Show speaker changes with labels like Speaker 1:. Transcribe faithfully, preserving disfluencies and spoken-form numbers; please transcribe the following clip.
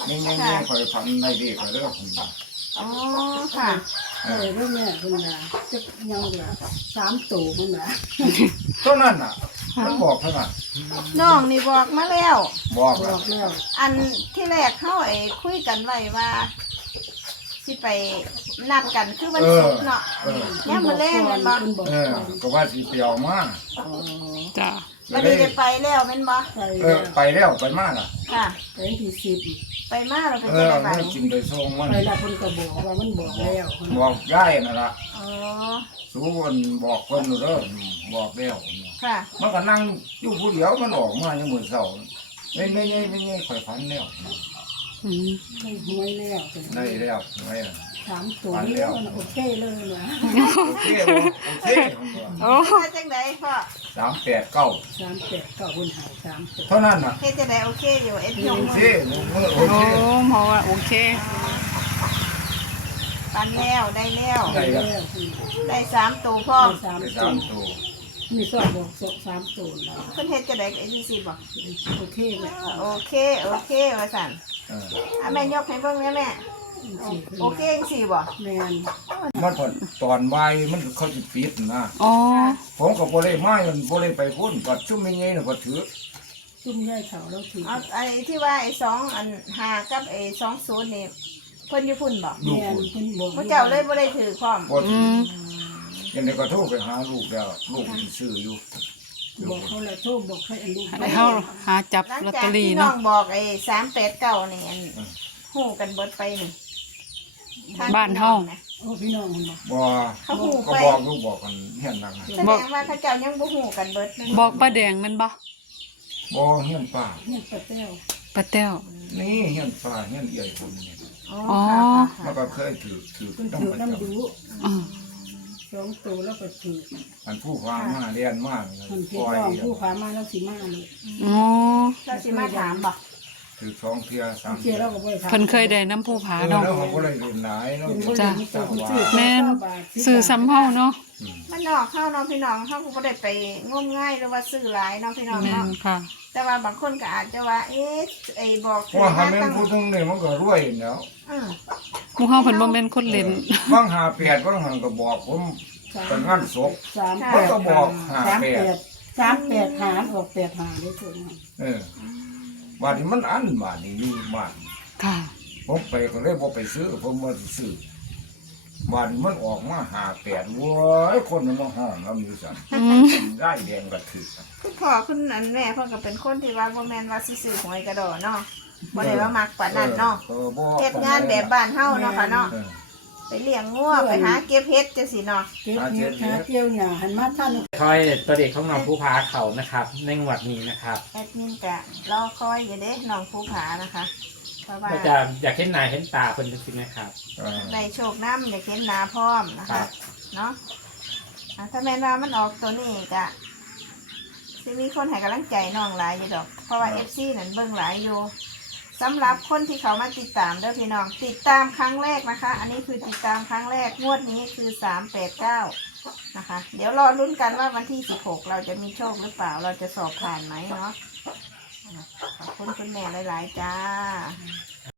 Speaker 1: นี่นี่นี่คอยพันในดีคอยเรื่องคุณตา
Speaker 2: อ๋อค่ะ
Speaker 3: เออเรื่องแม่คุณน่ะจะยังเหลือสามตัวคุณน่ะ
Speaker 1: เท่านั้นน่ะมันบอกเท่านั้น
Speaker 2: น้องนี่บอกมาแล้ว
Speaker 1: บอก
Speaker 3: บ
Speaker 1: แล้
Speaker 3: อ
Speaker 1: ว
Speaker 3: กแล้ว
Speaker 2: อันที่แรกเขาไอ้คุยกันไว้ว่าสิไปนัดกันคือวันศุกร์เนาะ
Speaker 1: เออ
Speaker 2: ย่ามมื้อแลงแม่นบ่
Speaker 3: คุณบอก
Speaker 1: เออ
Speaker 3: ก่อน
Speaker 1: ก็ว่าสิเปียวมา
Speaker 3: อ๋อ
Speaker 4: จ้ะ
Speaker 2: วันนี้ได้ไปแล้วแม่นบ่
Speaker 3: ไป
Speaker 1: เออไปแล้วไปมาล่ะ
Speaker 2: ค่ะ
Speaker 3: ไปที่สิบ
Speaker 2: ไปมาเราเป็น
Speaker 1: เอ
Speaker 2: จัง
Speaker 1: อ
Speaker 2: ได๋บัด
Speaker 1: มัน
Speaker 2: นี้
Speaker 1: กินไปส่งมัน
Speaker 3: ไปแล้วคุณก็บอกว่ามันบอกแล้วคุณ
Speaker 1: บอกย้ายนั่นล่ะ
Speaker 2: อ๋อ
Speaker 1: สู้คนบอกคนเด้อบอกแล้ว
Speaker 2: ค่ะ
Speaker 1: มันก็นั่งอยู่ผู้เดียวมันออกมาอย่างมื้อเช้าไม่ไม่ไม่ไม่ไม่ค่อยพันแล้ว
Speaker 4: อืม
Speaker 3: ไม่หวยแล้วคุณ
Speaker 1: ได้แล้วได้แล้ว
Speaker 3: สามตัวนี้แล้วนะโอเคเลยนะ
Speaker 1: โอเคบ่โอเค
Speaker 4: โอ้
Speaker 2: ว่าจังได๋พ่อ
Speaker 1: สามแปดเก้า
Speaker 3: สามแปดเก้าคุณหายสามตัว
Speaker 1: เท่านั้นน่ะ
Speaker 2: เฮ็ดจังได๋โอเคอยู่เอ็ดย
Speaker 1: โอง เค
Speaker 2: มือ
Speaker 1: โอ
Speaker 4: โอ้
Speaker 1: เค
Speaker 4: เพราะว่าโอเค
Speaker 2: ปันแล้วได้แล้ว
Speaker 1: ได้แล้ว
Speaker 3: แล้วคุณ
Speaker 2: ได้สามตัวพ่อ
Speaker 3: สาม
Speaker 1: ได้
Speaker 3: ตั
Speaker 1: สาว มตัว
Speaker 3: มีสอบบอกสองสามตัวแล้ว
Speaker 2: เพิ่นเฮ็ดจังได๋ก็อีสิบ่
Speaker 3: โอเคแม่
Speaker 2: โอเคโอเคว่าซั่น
Speaker 1: เออ
Speaker 2: อ่ะแม่ยกให้เบิ่งแม่แม่โอเคจังซี่บ่
Speaker 3: แมน
Speaker 1: มันพอตอนบ่ายมันเขาจะปิดนะ
Speaker 4: อ๋อ
Speaker 1: ผมก็บ่ได้ไม้มันบ่ได้ไปพุ่นก็ชุ่มไม่ไงน่ะก็ถือ
Speaker 3: ตุ้มย่ายเขาแล้วถือ
Speaker 2: เอาไอ้ที่ว่าไอ้สองอันห้ากับไอ้สองศูนย์นี่เพิ่นอยู่พุ่นบ่
Speaker 1: ลู
Speaker 3: แม
Speaker 1: ก
Speaker 3: นคุณบอก
Speaker 2: พระเจ้าเลยบ่ได้ถือพร้อม
Speaker 1: บ่
Speaker 4: อื
Speaker 1: ถือ
Speaker 4: ม
Speaker 1: ยังไงก็โทรไปหาลูกแล้วลูกมันซื้ออยู่
Speaker 3: บอกเขาแล้วโทษบอกให้อันลูก
Speaker 4: ให้เฮาหาจับ
Speaker 2: หลัง
Speaker 4: ลอต
Speaker 2: จา
Speaker 4: เต
Speaker 2: ก
Speaker 4: อรี่
Speaker 2: ที่น้อ
Speaker 4: เนาะ
Speaker 2: งบอกไอ้สามแปดเก้านี่อันฮู้กันเบิดไปนี่ทง
Speaker 4: บ้านเฮา
Speaker 2: นะ
Speaker 3: โอ้พี่น้องคุณบอก
Speaker 1: บ่
Speaker 2: เขาฮู้
Speaker 1: ก็
Speaker 2: ไป
Speaker 1: บอกลูกบอกกันเฮียนนั่นน่ะ
Speaker 2: แสดงว่าเขาเจ้ายังบ่ฮู้กันเบิดนั่น
Speaker 4: บอกป้าแดงแมันบ่
Speaker 1: บ่เฮียนป้า
Speaker 3: เนี่ยปลาแต้ว
Speaker 4: ป้าแต้ว
Speaker 1: นี่เฮียนป้าเฮียนเอี่ยคนนี่
Speaker 2: อ๋อ
Speaker 4: อ๋อ
Speaker 2: ค่ะ
Speaker 1: มันก็เคยถือถือ
Speaker 3: คุณ
Speaker 1: ต้อง
Speaker 3: ถือ
Speaker 1: ประ
Speaker 3: น้ำ
Speaker 1: จำ
Speaker 3: ดู
Speaker 4: อืม
Speaker 3: สองตัวแล้วก็ถือ
Speaker 1: อันผู้พามาเรียนมา
Speaker 3: มันพี่
Speaker 1: ปล่อย
Speaker 3: น้องผู้ขามาแล้วสีมาเลย
Speaker 4: อ๋อ
Speaker 2: เราสิมาถามบ่
Speaker 1: ถือสองเที่ยสาม
Speaker 3: เชื่อเราก็ไม่ทำ
Speaker 4: เพิ่นเคยได้น้ำผู้ผา
Speaker 1: เออ
Speaker 4: เนาะ
Speaker 1: แล้วเขาก็เลยเรียนหลายเนาะ
Speaker 4: จ้ะ
Speaker 3: แม่
Speaker 4: แม่นซื้อซ้ำเฮาเนาะ
Speaker 1: อืม
Speaker 2: มันออกเข้าน้องพี่น้องเฮาก็บ่ได้ไปงมง่ายหรือว่าซื้อหลายเน้องพี่น้อง
Speaker 4: แม่น
Speaker 2: เนาะ
Speaker 4: ค่ะ
Speaker 2: แต่ว่าบางคนก็อาจจะว่า เอ๊ะไอ้บอก
Speaker 1: ว่าหา
Speaker 2: มา
Speaker 1: แม่น
Speaker 2: ตั้ง
Speaker 1: ผู้ทั้งนี่มันก็รวยแล้ว
Speaker 2: อืม
Speaker 4: หมู่เฮาเพิ่นบ่แม่นคนเล่น
Speaker 1: บางหาแปดบางหันก็บอกผมเป็นงานศพ
Speaker 3: สามแป
Speaker 1: เขา
Speaker 3: ด
Speaker 1: ก็บอกหา
Speaker 3: สาม
Speaker 1: แป
Speaker 3: แป
Speaker 1: ด
Speaker 3: ดสามแปดหารออกแปดหาได้ถูกไหม
Speaker 1: เออ บาดนี้มันอันบาดนี้อยู่บ้าน
Speaker 4: ค่ะ
Speaker 1: ผมไปก็เลยบ่ไปซื้อผมบ่สิซื้อบาดนี้มันออกมาหาแปดโว้ยคนมันมาห้องแล้วมีสั่น
Speaker 4: อืม
Speaker 1: ได้แดงก็ถือ
Speaker 2: คุณพ่อคุณอันแม่เพิ่นก็เป็นคนที่ว่าบ่แม่นว่าสิซื้อหวยกระดอเนาะบ่ได้ว่ามักปานนั้นเนาะ
Speaker 1: ออบ่
Speaker 2: เฮ็ดงานแบบบ้านเฮาเนาะค่ะเนาะ
Speaker 1: เออ
Speaker 2: ไปเลี้ยงงัวไปหาเก็บเห็ดจังซี่เนาะ
Speaker 3: เก็บเงินหาเกี่ยวหยาหันมาท่าน
Speaker 5: คอยตัวเด็กของน้องผู้พาเขานะครับ ในงวดนี้นะครับ
Speaker 2: แอดมินก็รอคอยอยู่เด้น้องภูผานะคะเพราะว่า
Speaker 5: ก็จะอยากเห็นหน้าเห็นตาคนจริงๆนะครับ
Speaker 1: เออ
Speaker 2: ได้โชคน้ำอยากเห็นหน้าพร้อมนะ
Speaker 5: ครั
Speaker 2: คะ
Speaker 5: บ
Speaker 2: เนาะอ่ะถ้าแม่นว่ามันออกตัวนี้ก็สิมีคนให้กำลังใจน้องหลายอยู่ดอก เพราะว่า เอฟ ซี นั่นเบิ่งหลายอยู่สำหรับคนที่เขามาติดตามเด้อพี่น้องติดตามครั้งแรกนะคะ อันนี้คือติดตามครั้งแรกงวดนี้คือสามแปดเก้านะคะ เดี๋ยวรอลุ้นกันว่าวันที่สิบหกเราจะมีโชคหรือเปล่าเราจะสอบผ่านไหมเนาะขอบคุณคุณแม่หลายๆจ้า